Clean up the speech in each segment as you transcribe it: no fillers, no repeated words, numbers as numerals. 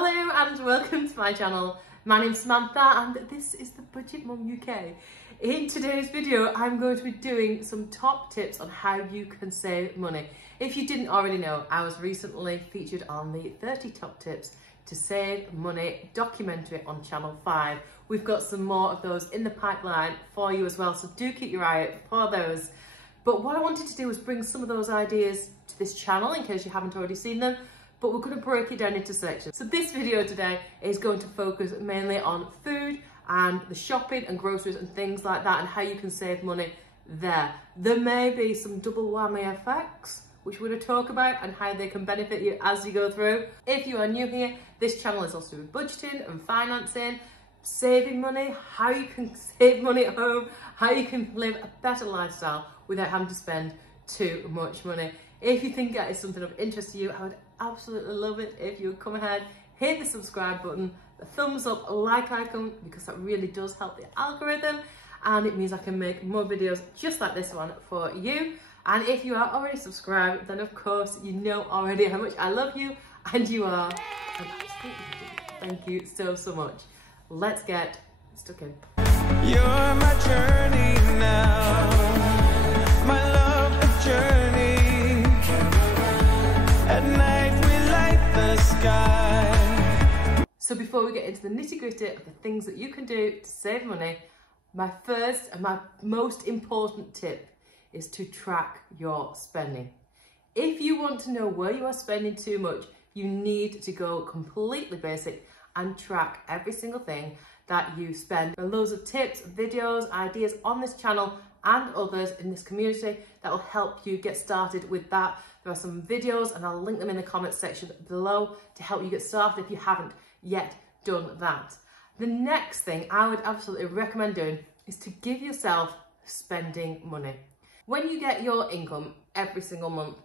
Hello and welcome to my channel. My name's Samantha and this is the Budget Mum UK. In today's video, I'm going to be doing some top tips on how you can save money. If you didn't already know, I was recently featured on the 30 top tips to save money documentary on Channel 5. We've got some more of those in the pipeline for you as well, so do keep your eye out for those. But what I wanted to do was bring some of those ideas to this channel in case you haven't already seen them, but we're going to break it down into sections. So this video today is going to focus mainly on food and the shopping and groceries and things like that and how you can save money there. There may be some double whammy effects which we're going to talk about and how they can benefit you as you go through. If you are new here, this channel is also with budgeting and financing, saving money, how you can save money at home, how you can live a better lifestyle without having to spend too much money. If you think that is something of interest to you, I would absolutely love it if you would come ahead, hit the subscribe button, the thumbs up, like icon, because that really does help the algorithm and it means I can make more videos just like this one for you. And if you are already subscribed, then of course you know already how much I love you and you are an absolute legend. Thank you so much. Let's get stuck in. You're my journey now, my love, a journey. At night we light the sky. So before we get into the nitty-gritty of the things that you can do to save money, my first and my most important tip is to track your spending. If you want to know where you are spending too much, you need to go completely basic and track every single thing that you spend. There are loads of tips, videos, ideas on this channel and others in this community that will help you get started with that. There are some videos and I'll link them in the comments section below to help you get started if you haven't yet done that. The next thing I would absolutely recommend doing is to give yourself spending money. When you get your income every single month,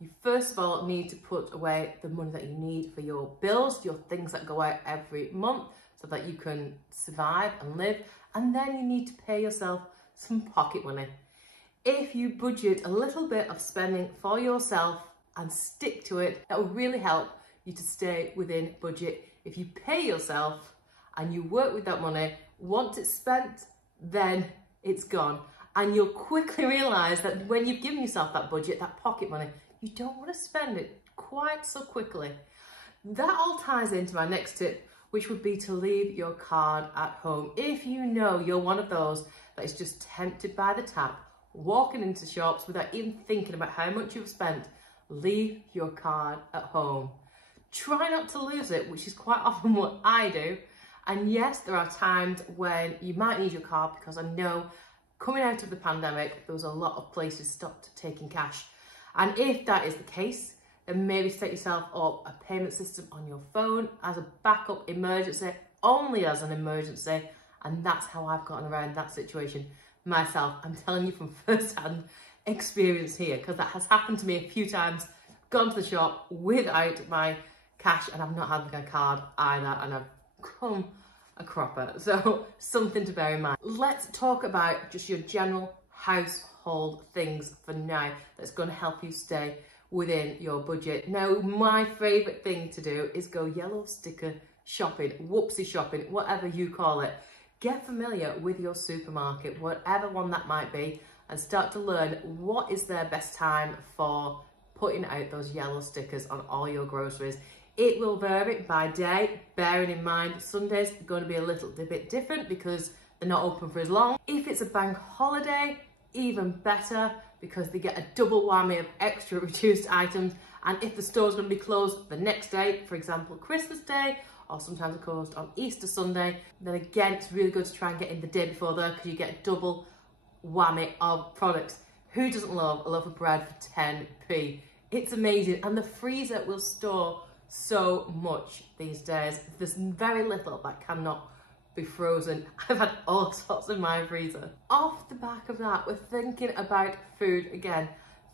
you first of all need to put away the money that you need for your bills, your things that go out every month so that you can survive and live, and then you need to pay yourself some pocket money. If you budget a little bit of spending for yourself and stick to it, that will really help you to stay within budget. If you pay yourself and you work with that money, once it's spent, then it's gone. And you'll quickly realise that when you've given yourself that budget, that pocket money, you don't want to spend it quite so quickly. That all ties into my next tip, which would be to leave your card at home. If you know you're one of those that is just tempted by the tap, walking into shops without even thinking about how much you've spent, leave your card at home. Try not to lose it, which is quite often what I do. And yes, there are times when you might need your card, because I know coming out of the pandemic, there was a lot of places stopped taking cash. And if that is the case, then maybe set yourself up a payment system on your phone as a backup emergency, only as an emergency. And that's how I've gotten around that situation myself. I'm telling you from first-hand experience here, because that has happened to me a few times. Gone to the shop without my cash and I've not had my card either, and I've come a cropper. So something to bear in mind. Let's talk about just your general household things for now that's going to help you stay within your budget. Now, my favourite thing to do is go yellow sticker shopping, whoopsie shopping, whatever you call it. Get familiar with your supermarket, whatever one that might be, and start to learn what is their best time for putting out those yellow stickers on all your groceries. It will vary by day, bearing in mind Sundays are going to be a little bit different because they're not open for as long. If it's a bank holiday, even better, because they get a double whammy of extra reduced items. And if the store's going to be closed the next day, for example Christmas Day, or sometimes closed on Easter Sunday, then again it's really good to try and get in the day before there, because you get a double whammy of products. Who doesn't love a loaf of bread for 10p? It's amazing, and the freezer will store so much these days. There's very little that cannot be frozen. I've had all sorts in my freezer. Off the back of that, we're thinking about food again,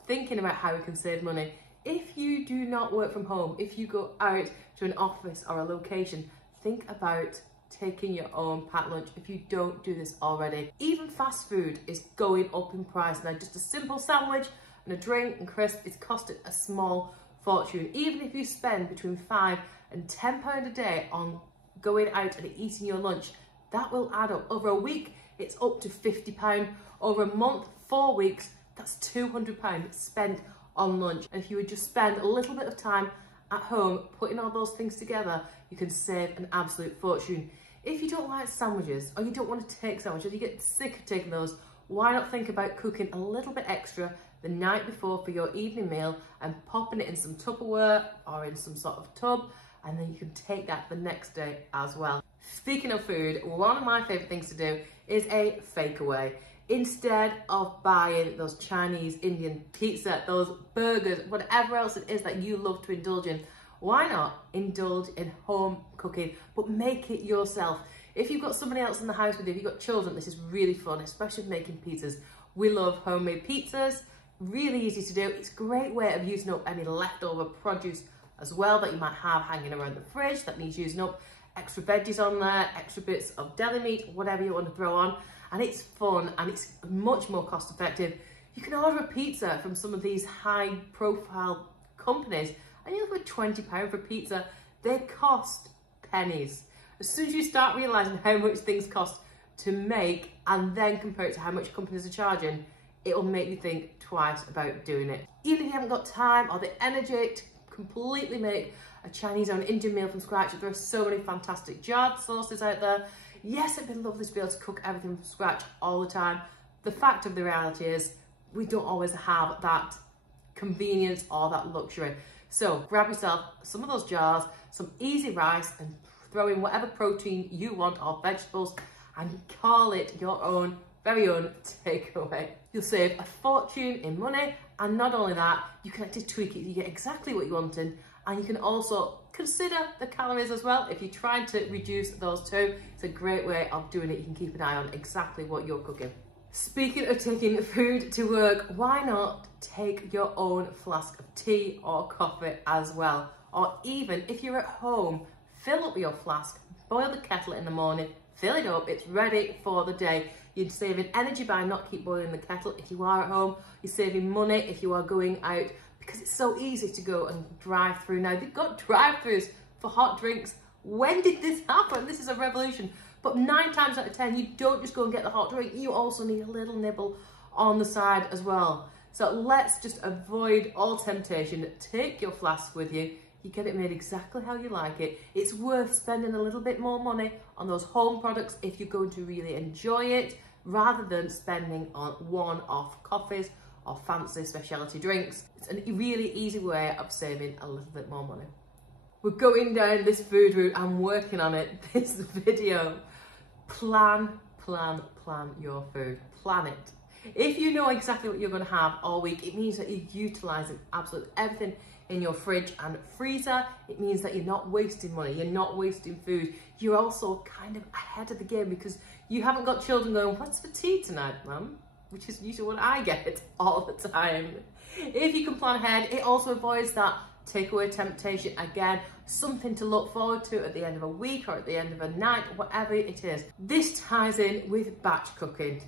thinking about how we can save money. If you do not work from home, if you go out to an office or a location, think about taking your own packed lunch if you don't do this already. Even fast food is going up in price now. Just a simple sandwich and a drink and crisp is costing a small fortune. Even if you spend between £5 and £10 a day on going out and eating your lunch, that will add up. Over a week, it's up to £50. Over a month, 4 weeks, that's £200 spent on lunch. And if you would just spend a little bit of time at home putting all those things together, you can save an absolute fortune. If you don't like sandwiches, or you don't want to take sandwiches, you get sick of taking those, why not think about cooking a little bit extra the night before for your evening meal and popping it in some Tupperware or in some sort of tub, and then you can take that the next day as well. Speaking of food, one of my favourite things to do is a fake away. Instead of buying those Chinese, Indian pizza, those burgers, whatever else it is that you love to indulge in, why not indulge in home cooking, but make it yourself? If you've got somebody else in the house with you, if you've got children, this is really fun, especially making pizzas. We love homemade pizzas, really easy to do. It's a great way of using up any leftover produce as well that you might have hanging around the fridge that needs using up. Extra veggies on there, extra bits of deli meat, whatever you want to throw on. And it's fun and it's much more cost effective. You can order a pizza from some of these high profile companies and you'll pay £20 for pizza. They cost pennies. As soon as you start realising how much things cost to make and then compare it to how much companies are charging, it'll make you think twice about doing it. Even if you haven't got time or the energy to completely make a Chinese or an Indian meal from scratch, there are so many fantastic jarred sauces out there. Yes, it'd be lovely to be able to cook everything from scratch all the time. The fact of the reality is we don't always have that convenience or that luxury. So grab yourself some of those jars, some easy rice, and throw in whatever protein you want or vegetables and call it your own, very own takeaway. You'll save a fortune in money, and not only that, you can actually tweak it. You get exactly what you wanted, and you can also consider the calories as well. If you're trying to reduce those too, it's a great way of doing it. You can keep an eye on exactly what you're cooking. Speaking of taking food to work, why not take your own flask of tea or coffee as well? Or even if you're at home, fill up your flask, boil the kettle in the morning, fill it up, it's ready for the day. You're saving energy by not keep boiling the kettle if you are at home. You're saving money if you are going out, because it's so easy to go and drive through now. They've got drive-thrus for hot drinks. When did this happen? This is a revolution. But 9 times out of 10, you don't just go and get the hot drink. You also need a little nibble on the side as well. So let's just avoid all temptation. Take your flask with you. You get it made exactly how you like it. It's worth spending a little bit more money on those home products if you're going to really enjoy it, rather than spending on one-off coffees or fancy specialty drinks. It's a really easy way of saving a little bit more money. We're going down this food route. I'm working on it this video. Plan your food. Plan it. If you know exactly what you're going to have all week, it means that you're utilising absolutely everything in your fridge and freezer. It means that you're not wasting money, you're not wasting food. You're also kind of ahead of the game because you haven't got children going, "What's for tea tonight, Mum?" Which is usually what I get all the time. If you can plan ahead, it also avoids that takeaway temptation. Again, something to look forward to at the end of a week or at the end of a night, whatever it is. This ties in with batch cooking,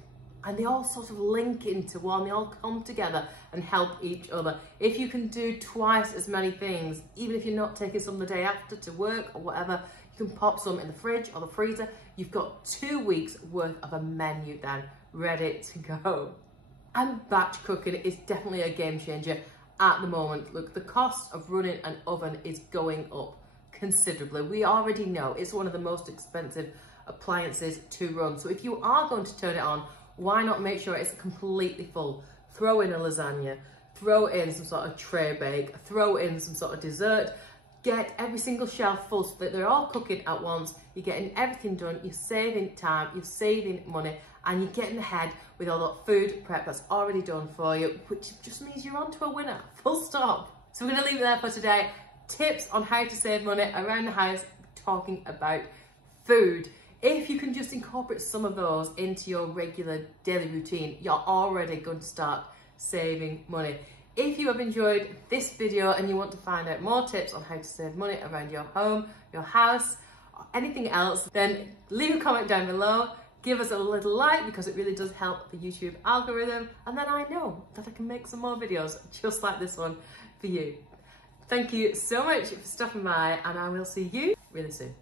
and they all sort of link into one. They all come together and help each other. If you can do twice as many things, even if you're not taking some the day after to work or whatever, you can pop some in the fridge or the freezer. You've got 2 weeks worth of a menu then ready to go. And batch cooking is definitely a game changer at the moment. Look, the cost of running an oven is going up considerably. We already know it's one of the most expensive appliances to run. So if you are going to turn it on, why not make sure it's completely full? Throw in a lasagna, throw in some sort of tray bake, throw in some sort of dessert. Get every single shelf full so that they're all cooking at once. You're getting everything done, you're saving time, you're saving money, and you're getting ahead with all that food prep that's already done for you, which just means you're on to a winner, full stop. So we're gonna leave it there for today. Tips on how to save money around the house, talking about food. If you can just incorporate some of those into your regular daily routine, you're already going to start saving money. If you have enjoyed this video and you want to find out more tips on how to save money around your home, your house, or anything else, then leave a comment down below. Give us a little like because it really does help the YouTube algorithm, and then I know that I can make some more videos just like this one for you. Thank you so much for stopping by, and I will see you really soon.